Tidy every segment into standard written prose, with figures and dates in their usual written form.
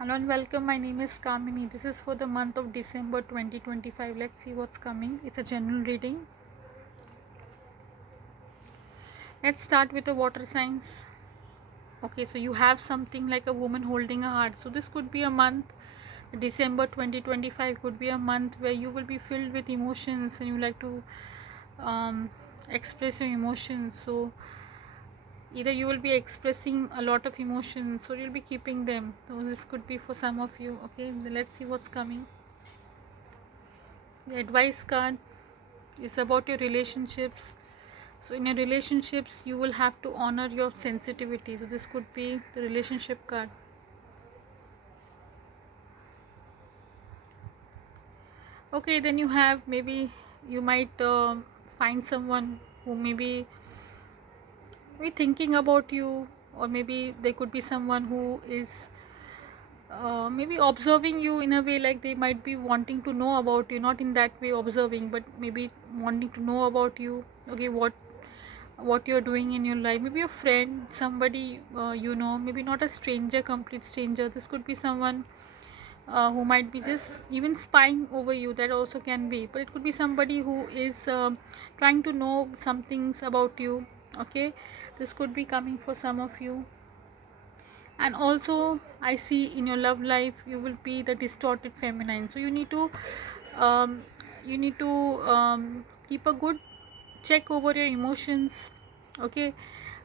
Hello and welcome. My name is Kamini. This is for the month of December 2025. Let's see what's coming. It's a general reading. Let's start with the water signs. Okay, so you have something like a woman holding a heart. So this could be a month. December 2025 could be a month where you will be filled with emotions and you like to express your emotions. So either you will be expressing a lot of emotions or you'll be keeping them. So this could be for some of you. Okay, let's see what's coming. The advice card is about your relationships. So in your relationships you will have to honor your sensitivity. So this could be the relationship card. Okay, then you have, maybe you might find someone who maybe thinking about you, or maybe there could be someone who is maybe observing you in a way, like they might be wanting to know about you, not in that way observing, but maybe wanting to know about you. Okay, what you're doing in your life, maybe a friend, somebody maybe not a stranger, complete stranger. This could be someone who might be just even spying over you. That also can be, but it could be somebody who is trying to know some things about you. Okay, this could be coming for some of you. And also I see in your love life you will be the distorted feminine. So um, you need to keep a good check over your emotions. Okay,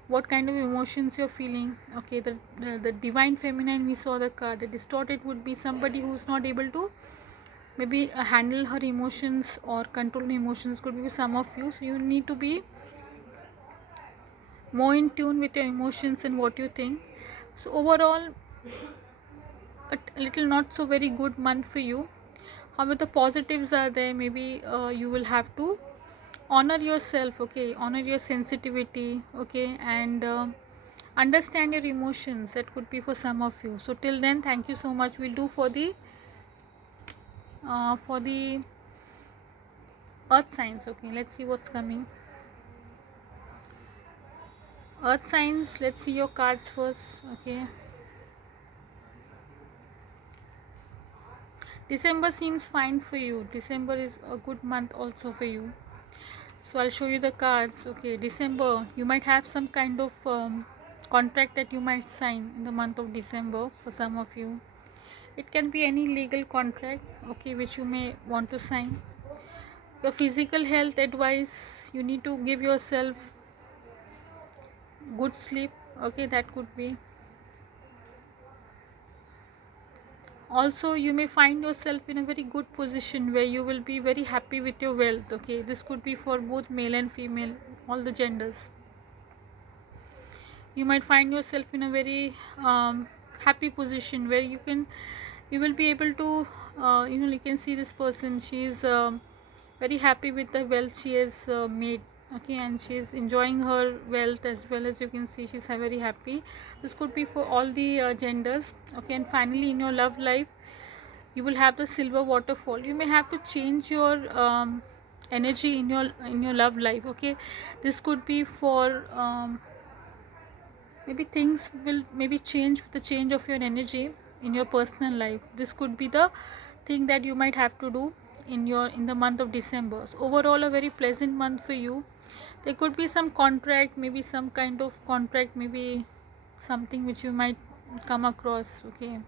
what kind of emotions you're feeling. Okay, the divine feminine, we saw the card. The distorted would be somebody who's not able to maybe handle her emotions or control her emotions. Could be some of you. So you need to be more in tune with your emotions and what you think. So overall, a little not so very good month for you. However, the positives are there. Maybe you will have to honor yourself. Okay, honor your sensitivity. Okay, and understand your emotions. That could be for some of you. So till then, thank you so much. We'll do for the earth signs. Okay, let's see what's coming. Earth signs, let's see your cards first. Okay, December seems fine for you. December is a good month also for you. So I'll show you the cards. Okay, December, you might have some kind of contract that you might sign in the month of December for some of you. It can be any legal contract, okay, which you may want to sign. Your physical health advice, you need to give yourself good sleep. Okay, that could be. Also, you may find yourself in a very good position where you will be very happy with your wealth. Okay, this could be for both male and female, all the genders. You might find yourself in a very happy position where you will be able to you can see this person. She is very happy with the wealth she has made. Okay, and she is enjoying her wealth as well. As you can see, she's very happy. This could be for all the genders. Okay, and finally in your love life you will have the silver waterfall. You may have to change your energy in your love life. Okay, this could be for maybe things will maybe change with the change of your energy in your personal life. This could be the thing that you might have to do in the month of December. So overall, a very pleasant month for you. There could be some contract, maybe some kind of contract, maybe something which you might come across. Okay,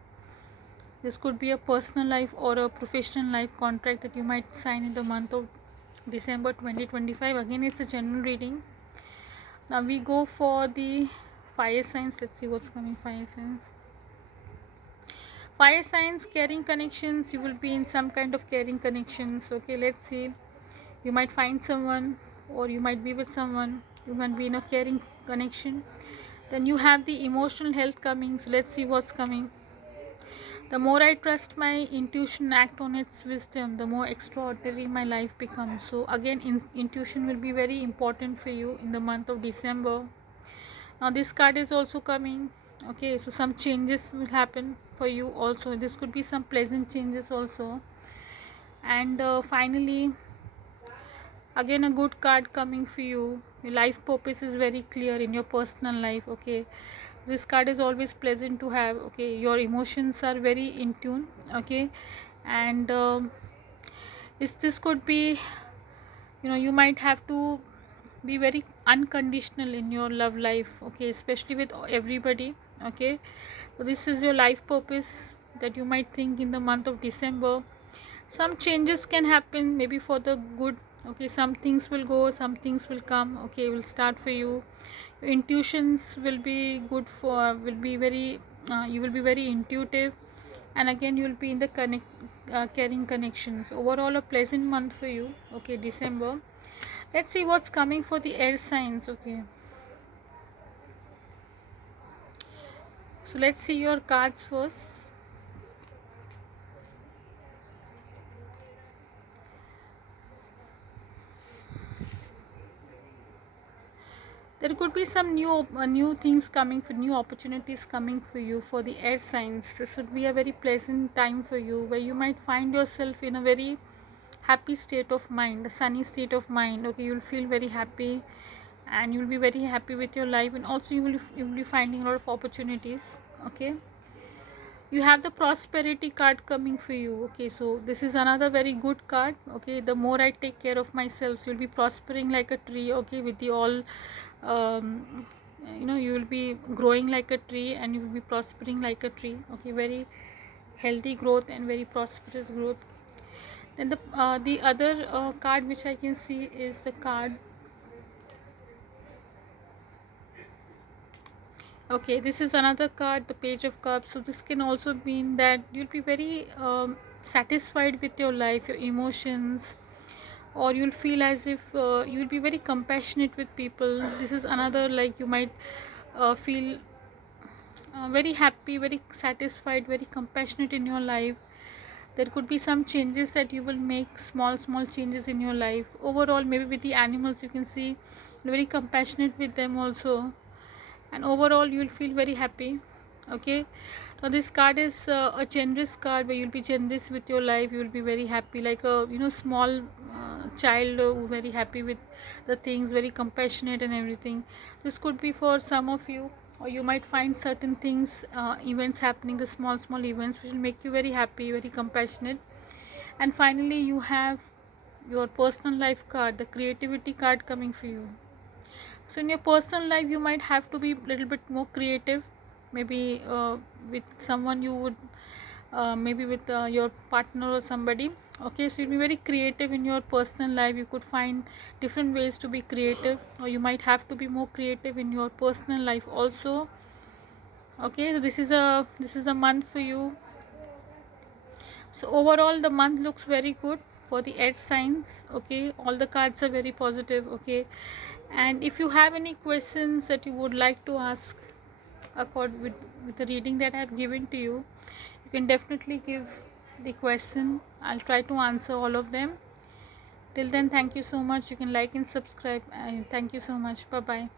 this could be a personal life or a professional life contract that you might sign in the month of December 2025. Again, it's a general reading. Now we go for the fire signs. Let's see what's coming. Fire signs. Fire signs, caring connections. You will be in some kind of caring connections. Okay, let's see. You might find someone, or you might be with someone. You might be in a caring connection. Then you have the emotional health coming. So let's see what's coming. The more I trust my intuition, act on its wisdom, the more extraordinary my life becomes. So again, intuition will be very important for you in the month of December. Now this card is also coming. Okay, so some changes will happen for you also. This could be some pleasant changes also. And finally, again a good card coming for you. Your life purpose is very clear in your personal life. Okay, This card is always pleasant to have. Okay, your emotions are very in tune. Okay, and is this could be, you might have to be very unconditional in your love life. Okay, especially with everybody. Okay, so this is your life purpose that you might think in the month of December. Some changes can happen, maybe for the good. Okay, some things will go, some things will come. Okay, will start for you. Your intuitions will be good, for will be very you will be very intuitive, and again you will be in the caring connections. Overall a pleasant month for you. Okay, December. Let's see what's coming for the air signs. Okay, so let's see your cards first. There could be some new things coming, for new opportunities coming for you for the air signs. This would be a very pleasant time for you, where you might find yourself in a very happy state of mind, a sunny state of mind. Okay, you'll feel very happy, and you'll be very happy with your life, and also you will be finding a lot of opportunities. Okay, you have the prosperity card coming for you. Okay, so this is another very good card. Okay, the more I take care of myself, so you'll be prospering like a tree. Okay, with the all you will be growing like a tree, and you will be prospering like a tree. Okay, very healthy growth and very prosperous growth. Then the other card which I can see is the card. Okay, this is another card, the Page of Cups. So this can also mean that you'll be very satisfied with your life, your emotions, or you'll feel as if you'll be very compassionate with people. This is another, like, you might feel very happy, very satisfied, very compassionate in your life. There could be some changes that you will make, small changes in your life. Overall, maybe with the animals, you can see very compassionate with them also, and overall you'll feel very happy. Okay, now this card is a generous card, where you'll be generous with your life. You'll be very happy, like a small child, who very happy with the things, very compassionate and everything. This could be for some of you, or you might find certain things, events happening, the small events which will make you very happy, very compassionate. And finally you have your personal life card, the creativity card coming for you. So in your personal life, you might have to be a little bit more creative. Maybe with someone you would, maybe with your partner or somebody. Okay, so you'll be very creative in your personal life. You could find different ways to be creative, or you might have to be more creative in your personal life also. Okay, so this is a month for you. So overall the month looks very good for the earth signs. Okay, all the cards are very positive. Okay, and if you have any questions that you would like to ask with the reading that I have given to you, you can definitely give the question. I'll try to answer all of them. Till then, thank you so much. You can like and subscribe, and thank you so much. Bye bye.